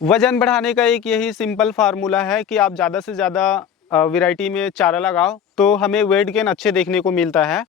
वजन बढ़ाने का एक यही सिंपल फार्मूला है कि आप ज़्यादा से ज़्यादा वैरायटी में चारा लगाओ तो हमें वेट गेन अच्छे देखने को मिलता है।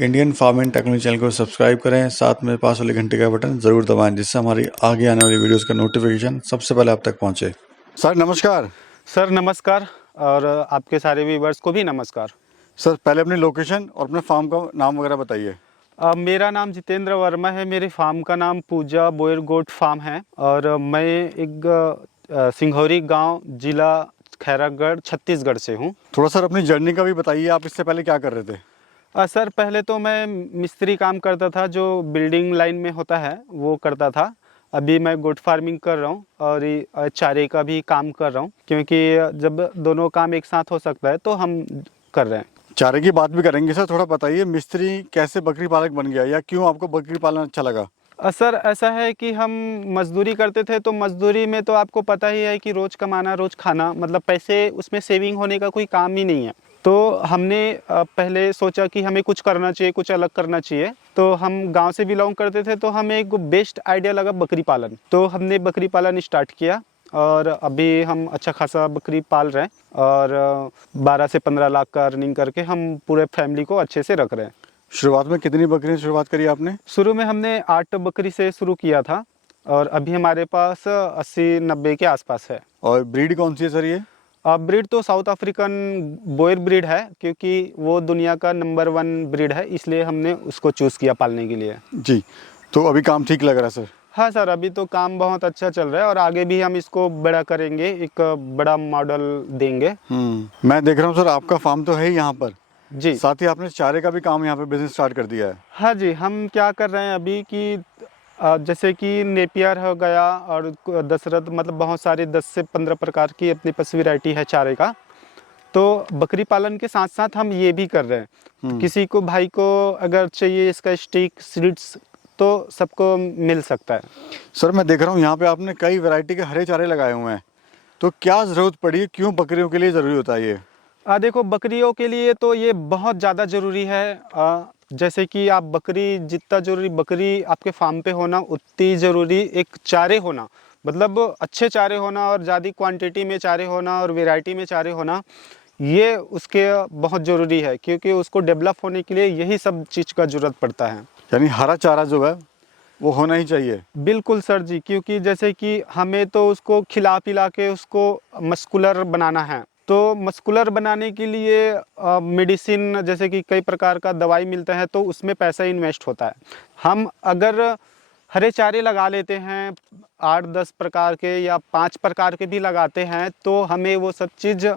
इंडियन फार्मिंग टेक्नोलॉजी चैनल को सब्सक्राइब करें, साथ में पास वाले घंटे का बटन ज़रूर दबाएं जिससे हमारी आगे आने वाली वीडियोस का नोटिफिकेशन सबसे पहले आप तक पहुंचे। सर नमस्कार। सर नमस्कार और आपके सारे व्यूवर्स को भी नमस्कार। सर पहले अपनी लोकेशन और अपने फार्म का नाम वगैरह बताइए। मेरा नाम जितेंद्र वर्मा है, मेरे फार्म का नाम पूजा बोयर गोट फार्म है और मैं एक सिंघौरी गांव, जिला खैरागढ़, छत्तीसगढ़ से हूं। थोड़ा सर अपनी जर्नी का भी बताइए, आप इससे पहले क्या कर रहे थे? सर पहले तो मैं मिस्त्री काम करता था, जो बिल्डिंग लाइन में होता है वो करता था। अभी मैं गोट फार्मिंग कर रहा हूँ और ये चारे का भी काम कर रहा हूँ, क्योंकि जब दोनों काम एक साथ हो सकता है तो हम कर रहे हैं। चारे की बात भी करेंगे। सर थोड़ा बताइए, मिस्त्री कैसे बकरी पालक बन गया या क्यों आपको बकरी पालना अच्छा लगा? सर ऐसा है कि हम मजदूरी करते थे, तो मजदूरी में तो आपको पता ही है कि रोज़ कमाना रोज़ खाना, मतलब पैसे उसमें सेविंग होने का कोई काम ही नहीं है। तो हमने पहले सोचा कि हमें कुछ करना चाहिए, कुछ अलग करना चाहिए। तो हम गांव से बिलोंग करते थे, तो हमें एक बेस्ट आइडिया लगा बकरी पालन। तो हमने बकरी पालन स्टार्ट किया और अभी हम अच्छा खासा बकरी पाल रहे हैं और 12 से 15 लाख का अर्निंग करके हम पूरे फैमिली को अच्छे से रख रहे हैं। शुरुआत में कितनी बकरियां शुरुआत करी आपने? शुरू में हमने 8 बकरी से शुरू किया था और अभी हमारे पास 80-90 के आसपास है। और ब्रीड कौन सी है सर ये? ब्रीड तो साउथ अफ्रीकन बोयर ब्रीड है, क्योंकि वो दुनिया का नंबर 1 ब्रीड है, इसलिए हमने उसको चूज़ किया पालने के लिए। जी, तो अभी काम ठीक लग रहा है सर? हाँ सर, अभी तो काम बहुत अच्छा चल रहा है और आगे भी हम इसको बड़ा करेंगे, एक बड़ा मॉडल देंगे। मैं देख रहा हूँ सर आपका फार्म तो है ही यहाँ पर, जी। साथ ही आपने चारे का भी काम यहाँ पे बिजनेस स्टार्ट कर दिया है। हाँ जी, हम क्या कर रहे हैं अभी कि जैसे कि नेपियर हो गया और दशरथ, मतलब बहुत सारे 10 से 15 प्रकार की अपने पास वैरायटी है चारे का। तो बकरी पालन के साथ साथ हम ये भी कर रहे हैं। किसी को भाई को अगर चाहिए इसका स्टिक सीड्स तो सबको मिल सकता है। सर मैं देख रहा हूँ यहाँ पे आपने कई वैरायटी के हरे चारे लगाए हुए हैं, तो क्या ज़रूरत पड़ी है, क्यों बकरियों के लिए ज़रूरी होता है ये? देखो, बकरियों के लिए तो ये बहुत ज़्यादा ज़रूरी है। जैसे कि आप बकरी जितना ज़रूरी बकरी आपके फार्म पे होना, उतनी ज़रूरी एक चारे होना, मतलब अच्छे चारे होना और ज़्यादा क्वांटिटी में चारे होना और वैरायटी में चारे होना, ये उसके बहुत ज़रूरी है, क्योंकि उसको डेवलप होने के लिए यही सब चीज़ का ज़रूरत पड़ता है। यानी हरा चारा जो है वो होना ही चाहिए। बिल्कुल सर जी, क्योंकि जैसे कि हमें तो उसको खिला पिला के उसको मस्कुलर बनाना है। तो मस्कुलर बनाने के लिए मेडिसिन, जैसे कि कई प्रकार का दवाई मिलता है, तो उसमें पैसा इन्वेस्ट होता है। हम अगर हरे चारे लगा लेते हैं 8-10 प्रकार के या 5 प्रकार के भी लगाते हैं, तो हमें वो सब चीज़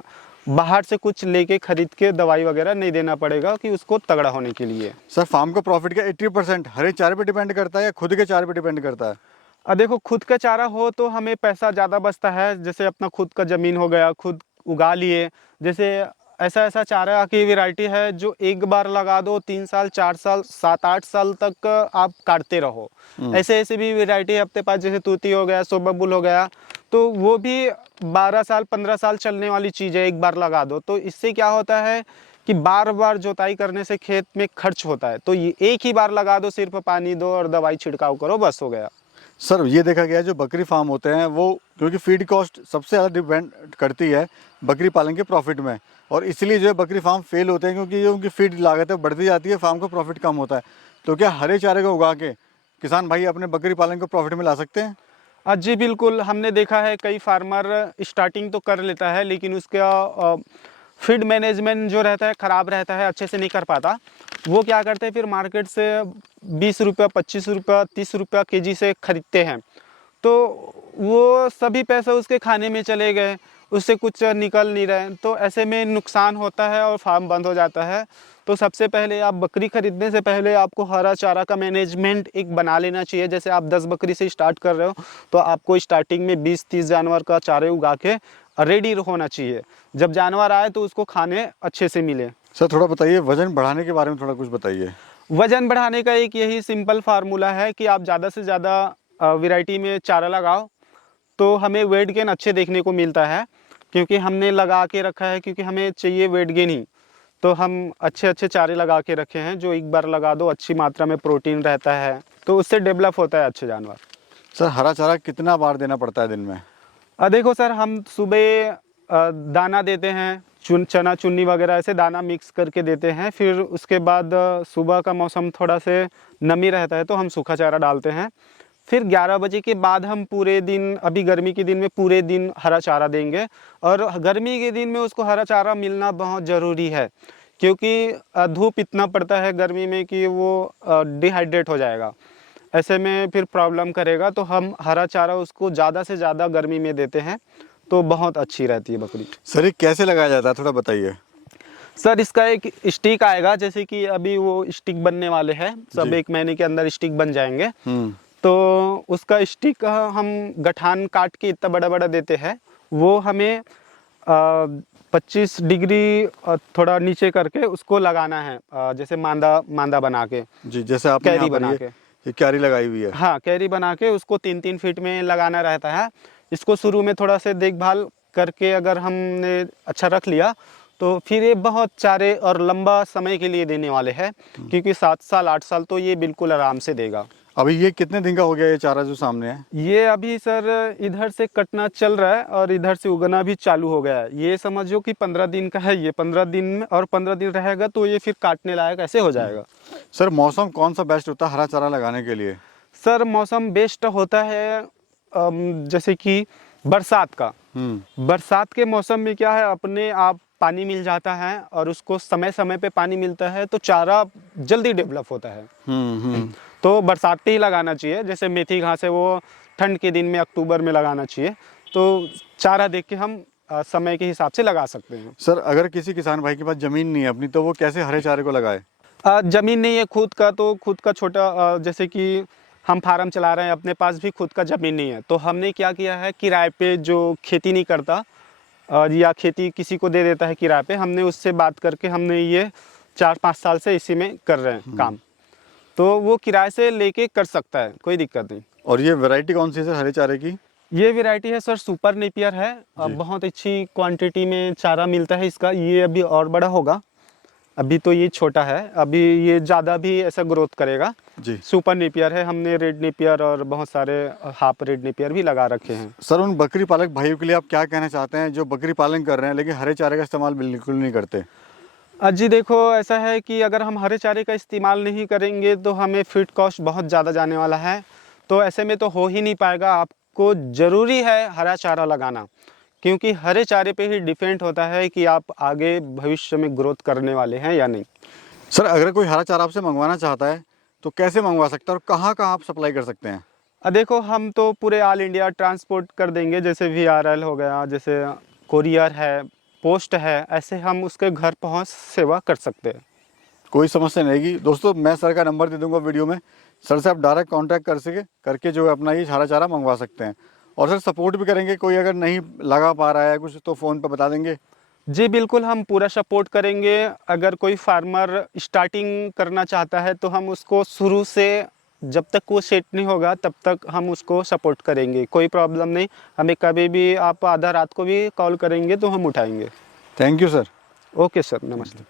बाहर से कुछ लेके खरीद के दवाई वगैरह नहीं देना पड़ेगा कि उसको तगड़ा होने के लिए। सर फार्म का प्रॉफिट का 80% हरे चारे पे डिपेंड करता है या खुद के चारे पे डिपेंड करता है? देखो, खुद का चारा हो तो हमें पैसा ज़्यादा बचता है। जैसे अपना खुद का ज़मीन हो गया, खुद उगा लिए। जैसे ऐसा ऐसा चारा की वैरायटी है जो एक बार लगा दो 3 साल 4 साल 7-8 साल तक आप काटते रहो। ऐसे ऐसे भी वैरायटी है अपने पास, जैसे तूती हो गया, सोबाबुल हो गया, तो वो भी 12 साल 15 साल चलने वाली चीज़ है, एक बार लगा दो। तो इससे क्या होता है कि बार बार जोताई करने से खेत में खर्च होता है, तो ये एक ही बार लगा दो, सिर्फ पानी दो और दवाई छिड़काव करो, बस हो गया। सर ये देखा गया है जो बकरी फार्म होते हैं वो, क्योंकि फीड कॉस्ट सबसे ज़्यादा डिपेंड करती है बकरी पालन के प्रॉफिट में, और इसलिए जो है बकरी फार्म फेल होते हैं क्योंकि जो उनकी फीड लागत है बढ़ती जाती है, फार्म का प्रॉफिट कम होता है। तो क्या हरे चारे को उगा के किसान भाई अपने बकरी पालन को प्रॉफिट में ला सकते हैं? जी बिल्कुल, हमने देखा है कई फार्मर स्टार्टिंग तो कर लेता है, लेकिन उसका फीड मैनेजमेंट जो रहता है ख़राब रहता है, अच्छे से नहीं कर पाता। वो क्या करते हैं, फिर मार्केट से 20 रुपया 25 रुपया 30 रुपया केजी से ख़रीदते हैं। तो वो सभी पैसे उसके खाने में चले गए, उससे कुछ निकल नहीं रहे, तो ऐसे में नुकसान होता है और फार्म बंद हो जाता है। तो सबसे पहले आप बकरी खरीदने से पहले आपको हरा चारा का मैनेजमेंट एक बना लेना चाहिए। जैसे आप 10 बकरी से स्टार्ट कर रहे हो, तो आपको स्टार्टिंग में 20-30 जानवर का चारे उगा के रेडी होना चाहिए। जब जानवर आए तो उसको खाने अच्छे से मिले। सर थोड़ा बताइए वजन बढ़ाने के बारे में, थोड़ा कुछ बताइए। वजन बढ़ाने का एक यही सिंपल फार्मूला है कि आप ज़्यादा से ज़्यादा वैरायटी में चारा लगाओ तो हमें वेट गेन अच्छे देखने को मिलता है, क्योंकि हमने लगा के रखा है, क्योंकि हमें चाहिए वेट गेन ही। तो हम अच्छे अच्छे चारे लगा के रखे हैं जो एक बार लगा दो अच्छी मात्रा में प्रोटीन रहता है, तो उससे डेवलप होता है अच्छे जानवर। सर हरा चारा कितना बार देना पड़ता है दिन में? देखो सर, हम सुबह दाना देते हैं, चना चुन्नी वगैरह ऐसे दाना मिक्स करके देते हैं। फिर उसके बाद सुबह का मौसम थोड़ा से नमी रहता है तो हम सूखा चारा डालते हैं। फिर 11 बजे के बाद हम पूरे दिन, अभी गर्मी के दिन में पूरे दिन हरा चारा देंगे। और गर्मी के दिन में उसको हरा चारा मिलना बहुत ज़रूरी है, क्योंकि धूप इतना पड़ता है गर्मी में कि वो डिहाइड्रेट हो जाएगा, ऐसे में फिर प्रॉब्लम करेगा। तो हम हरा चारा उसको ज़्यादा से ज़्यादा गर्मी में देते हैं तो बहुत अच्छी रहती है बकरी। सर ये कैसे लगाया जाता है, थोड़ा बताइए। सर इसका एक स्टिक आएगा, जैसे कि अभी वो स्टिक बनने वाले हैं, सब जी। 1 महीने के अंदर स्टिक बन जाएंगे। हम्म। तो उसका स्टिक हम गठान काट के इतना बड़ा बड़ा देते हैं। वो हमें 25 डिग्री थोड़ा नीचे करके उसको लगाना है, जैसे मांदा बना के, जी, जैसे आपने कैरी यहाँ पर बना के। ये क्यारी लगाई हुई है। हाँ, कैरी बना के उसको 3-3 फीट में लगाना रहता है। इसको शुरू में थोड़ा से देखभाल करके अगर हमने अच्छा रख लिया तो फिर ये बहुत चारे और लंबा समय के लिए देने वाले हैं, क्योंकि 7 साल 8 साल तो ये बिल्कुल आराम से देगा। अभी ये कितने दिन का हो गया ये चारा जो सामने है? ये अभी सर इधर से कटना चल रहा है और इधर से उगना भी चालू हो गया है। ये समझो कि 15 दिन का है, ये 15 दिन में, और 15 दिन रहेगा तो ये फिर काटने लायक ऐसे हो जाएगा। सर मौसम कौन सा बेस्ट होता है हरा चारा लगाने के लिए? सर मौसम बेस्ट होता है जैसे कि बरसात का। बरसात के मौसम में क्या है, अपने आप पानी मिल जाता है और उसको समय समय पे पानी मिलता है तो चारा जल्दी डेवलप होता है। तो बरसात पे ही लगाना चाहिए। जैसे मेथी घास है वो ठंड के दिन में अक्टूबर में लगाना चाहिए। तो चारा देख के हम समय के हिसाब से लगा सकते हैं। सर अगर किसी किसान भाई के पास ज़मीन नहीं है अपनी, तो वो कैसे हरे चारे को लगाए? ज़मीन नहीं है खुद का, तो खुद का छोटा जैसे कि हम फार्म चला रहे हैं, अपने पास भी खुद का ज़मीन नहीं है, तो हमने क्या किया है, किराए पे जो खेती नहीं करता या खेती किसी को दे देता है किराए पे, हमने उससे बात करके हमने ये 4-5 साल से इसी में कर रहे हैं काम। तो वो किराए से लेके कर सकता है, कोई दिक्कत नहीं। और ये वैरायटी कौन सी है सर हरे चारे की? ये वैरायटी है सर सुपर नेपियर है। बहुत अच्छी क्वांटिटी में चारा मिलता है इसका। ये अभी और बड़ा होगा, अभी तो ये छोटा है, अभी ये ज़्यादा भी ऐसा ग्रोथ करेगा जी। सुपर नेपियर है। हमने रेड नेपियर और बहुत सारे हाफ रेड नेपियर भी लगा रखे हैं। सर उन बकरी पालक भाइयों के लिए आप क्या कहना चाहते हैं जो बकरी पालन कर रहे हैं लेकिन हरे चारे का इस्तेमाल बिल्कुल नहीं करते? जी देखो, ऐसा है कि अगर हम हरे चारे का इस्तेमाल नहीं करेंगे तो हमें फीड कॉस्ट बहुत ज़्यादा जाने वाला है, तो ऐसे में तो हो ही नहीं पाएगा। आपको ज़रूरी है हरा चारा लगाना, क्योंकि हरे चारे पे ही डिपेंड होता है कि आप आगे भविष्य में ग्रोथ करने वाले हैं या नहीं। सर अगर कोई हरा चारा आपसे मंगवाना चाहता है तो कैसे मंगवा सकता है और कहाँ कहाँ आप सप्लाई कर सकते हैं? देखो, हम तो पूरे ऑल इंडिया ट्रांसपोर्ट कर देंगे, जैसे VRL हो गया, जैसे कोरियर है, पोस्ट है, ऐसे हम उसके घर पहुंच सेवा कर सकते हैं। कोई समस्या नहीं रहेगी। दोस्तों मैं सर का नंबर दे दूंगा वीडियो में, सर से आप डायरेक्ट कांटेक्ट करके जो है अपना ये हरा चारा मंगवा सकते हैं। और सर सपोर्ट भी करेंगे, कोई अगर नहीं लगा पा रहा है कुछ तो फ़ोन पे बता देंगे? जी बिल्कुल, हम पूरा सपोर्ट करेंगे। अगर कोई फार्मर स्टार्टिंग करना चाहता है तो हम उसको शुरू से जब तक वो सेट नहीं होगा तब तक हम उसको सपोर्ट करेंगे, कोई प्रॉब्लम नहीं। हमें कभी भी आप आधा रात को भी कॉल करेंगे तो हम उठाएंगे। Thank you sir. Okay sir, नमस्ते।